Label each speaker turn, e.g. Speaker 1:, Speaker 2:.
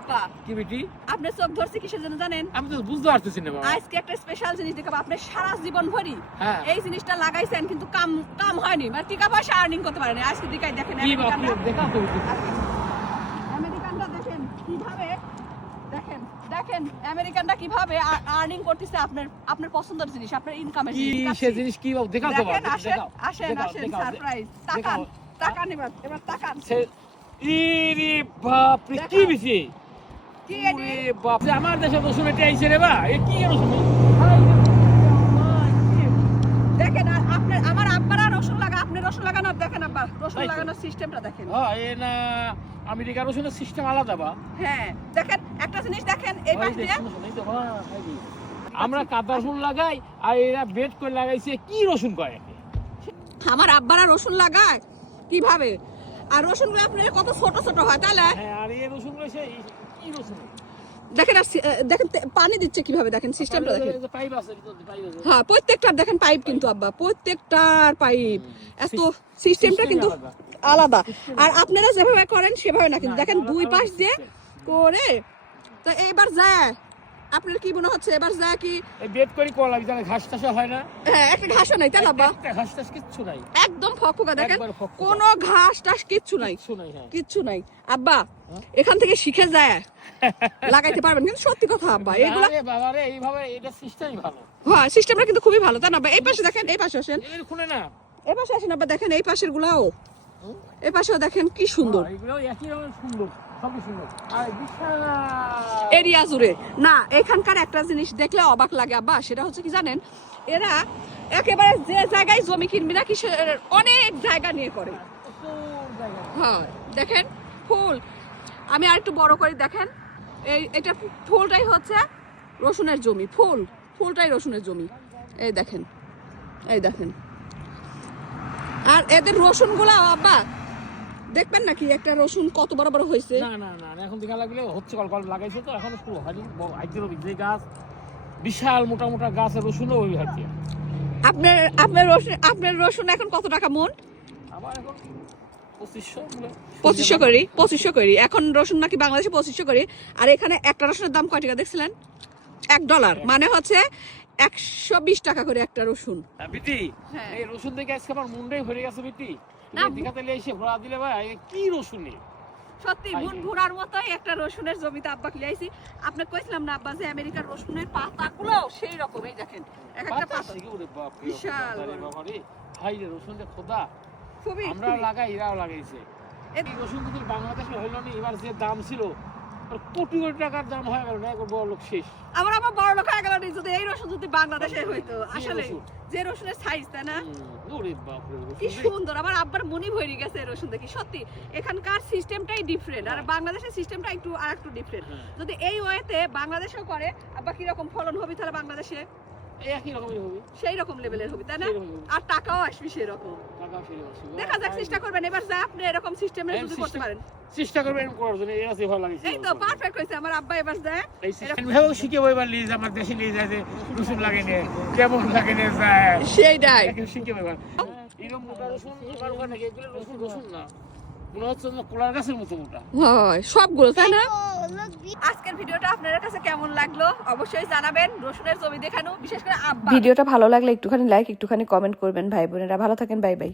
Speaker 1: আব্বা।
Speaker 2: কি বেটি?
Speaker 1: আপনার চোখ ধরছে কিসের জন্য জানেন?
Speaker 2: আমি তো বুঝতে পারতেছি না বাবা।
Speaker 1: আজকে একটা স্পেশাল জিনিস দেখাবো আপনি সারা জীবন ভরি।
Speaker 2: হ্যাঁ।
Speaker 1: এই জিনিসটা লাগাইছেন কিন্তু কাম কাম হয়নি। মানে টাকা পয়সা আর্নিং করতে পারেন। আজকে দিকাই দেখেন আমেরিকানরা-
Speaker 2: বেটি।
Speaker 1: দেখেন কীভাবে দেখেন দেখেন আমেরিকানরা কীভাবে আর্নিং করতেছে আপনার আপনার পছন্দের জিনিস আপনার ইনকামের জিনিস।
Speaker 2: কি সে জিনিস কি বাবা? দেখা তো
Speaker 1: আসেন আসেন আসেন সারপ্রাইজ তাকান তাকান এবার এবার তাকান।
Speaker 2: ইরে বাপ রে কি
Speaker 1: দেখাও।
Speaker 2: আমার দেশে রসুন এটা আইছে রে বা। এ কি রসুন
Speaker 1: দেখেন আপনার আমার আব্বারা রসুন লাগা আপনি রসুন লাগানো দেখেন আব্বা রসুন লাগানোর সিস্টেমটা দেখেন।
Speaker 2: হ্যাঁ এ না আমেরিকার রসুনের সিস্টেম আলাদা বা?
Speaker 1: হ্যাঁ দেখেন একটা জিনিস দেখেন এই পাশ দিয়ে।
Speaker 2: আমরা কাদা রসুন লাগাই আর এরা বেড করে লাগাইছে কি রসুন কয়
Speaker 1: আমার আব্বারা রসুন লাগায়? কীভাবে? আর রসুন আপনার কত ছোট ছোট হয় তাহলে?
Speaker 2: হ্যাঁ আর এই রসুন রয়েছে এই কি রসুন
Speaker 1: দেখেন আর দেখেন পানি দিচ্ছে কীভাবে? দেখেন সিস্টেমটা দেখেন। হ্যাঁ প্রত্যেকটার দেখেন পাইপ কিন্তু আব্বা প্রত্যেকটার পাইপ। এত সিস্টেমটা কিন্তু
Speaker 2: আলাদা।
Speaker 1: আর আপনারা যেভাবে করেন সেভাবে না কিন্তু দেখেন দুই পাশ দিয়ে করে তো এইবার যায়। আপনার কি মনে হচ্ছে? এবার যায় কি
Speaker 2: বেড করে কলা ঘাস টাস হয় না।
Speaker 1: হ্যাঁ একটা ঘাসও নাই তাই
Speaker 2: ঘাস টাস কিচ্ছু নাই।
Speaker 1: একদম ফকফকা দেখেন? কোনো ঘাস টাস কিচ্ছু নাই।
Speaker 2: কিচ্ছু নাই হ্যাঁ।
Speaker 1: কিচ্ছু নাই। আব্বা? এখান থেকে শিখে যায়। লাগাইতে পারবেন কিন্তু সত্যি কথা আব্বা এগুলা
Speaker 2: এইভাবে এটা সিস্টেমই ভালো।
Speaker 1: হ্যাঁ সিস্টেমটা কিন্তু খুবই ভালো তাই না এই পাশে দেখেন এই পাশে আসেন।
Speaker 2: এর না।
Speaker 1: এই পাশে আসেন আব্বা দেখেন এই পাশের গুলাও? এই পাশেও দেখেন কি সুন্দর।
Speaker 2: এগুলো একই রকমের সুন্দর।
Speaker 1: এরিয়া জুড়ে। না, এখানকার একটা জিনিস দেখলে অবাক লাগে, আব্বা, সেটা হচ্ছে কি জানেন, এরা একেবারে যে জায়গায় জমি কিনবি না, কিসের অনেক জায়গা নিয়ে করে। হ্যাঁ দেখেন, ফুল। আমি আর একটু বড় করে দেখেন, এই, এটা ফুলটাই হচ্ছে রসুনের জমি, ফুল, ফুলটাই রসুনের জমি। এই দেখেন এই দেখেন। আর এদের রসুনগুলা আব্বা দেখবেন নাকি একটা রসুন কত বড় বড় হয়েছে?
Speaker 2: না না না এখন দেখা লাগলে হচ্ছে কল কল লাগাইছে তো এখন শুরু হয়নি হাইতের যে গাছ বিশাল মোটা মোটা গাছের রসুনও ওই হাইতে
Speaker 1: আপনার আপনার রসুন আপনার রসুন এখন কত টাকা মন?
Speaker 2: আবার এখন পঁচিশশো
Speaker 1: করি পঁচিশশো করি। এখন রসুন নাকি বাংলাদেশে পঁচিশশো করি। আর এখানে একটা রসুনের দাম কয় টাকা দেখছিলেন? এক ডলার। মানে হচ্ছে একশো বিশ টাকা করে একটা রসুন।
Speaker 2: বিটি
Speaker 1: হ্যাঁ।
Speaker 2: এই রসুন দেখে আজকে আমার মুন্ডাই ভরে গেছে বিটি।
Speaker 1: না,
Speaker 2: দেখাতে এসে ভরা দিলে ভাই কি রসুনে
Speaker 1: সত্যি। ভুন ভুনার মতোই একটা রসুনের জমিতে আব্বা লিয়াইছি আপনি কইছিলাম না আব্বা যে আমেরিকার রসুনের পাতাগুলো সেই রকম এই দেখেন এক একটা
Speaker 2: পাতা
Speaker 1: বিশাল।
Speaker 2: ভাই রে রসুন খোদা।
Speaker 1: খুবই
Speaker 2: আমরা লাগাই এরাও লাগাইছে। এই রসুন যদি বাংলাদেশে হইল না এবার যে দাম ছিল কোটি কোটি টাকার দাম হয়ে গেল না একবার বড় লোক শেষ।
Speaker 1: আমার আমার বড় লোক হয়ে গেল যদি এই রসুন যদি বাংলাদেশে হইতো আসলে যে রসুনের সাইজ তাই না?
Speaker 2: ওরে বাপ রে, রসুন
Speaker 1: কি সুন্দর আমার আব্বার মনি ভরে গেছে রসুন দেখি সত্যি। এখানকার সিস্টেমটাই ডিফারেন্ট আর বাংলাদেশের সিস্টেমটা একটু আর একটু ডিফারেন্ট
Speaker 2: হ্যাঁ,
Speaker 1: যদি এই ওয়েতে বাংলাদেশেও করে আব্বা কীরকম ফলন হবে তাহলে বাংলাদেশে?
Speaker 2: একই রকমই হবে।
Speaker 1: সেই রকম লেভেলের হবে তাই না? আর টাকাও আসবে
Speaker 2: ফিরে আসবে।
Speaker 1: দেখা যাক চেষ্টা করবেন। এবার যা আপনি এরকম সিস্টেমে
Speaker 2: এই
Speaker 1: যদি করতে পারেন।
Speaker 2: চেষ্টা করবেন করার জন্য এই আছে ভালো লাগছে।
Speaker 1: এই তো পারফেক্ট হয়েছে আমার আব্বা এবার যায়
Speaker 2: এই ভাবেও শিখে বইবার লিজ আমার দেশে নিয়ে যায় যে রসুন লাগে নে কেমন লাগে নে যায়।
Speaker 1: সেইটাই।
Speaker 2: শিখে বইবার এরকম মোটা রসুন এবার ওখানে এগুলো রসুন রসুন না। মনে হচ্ছে যেন গাছের মতো মোটা।
Speaker 1: হয় সবগুলো তাই না? আজকের ভিডিওটা আপনাদের কাছে কেমন লাগল? অবশ্যই জানাবেন রসুনের জমি দেখানো বিশেষ করে আব্বা।
Speaker 3: ভিডিওটা ভালো লাগলে একটুখানি লাইক একটুখানি কমেন্ট করবেন ভাই বোনেরা। ভালো থাকেন বাই বাই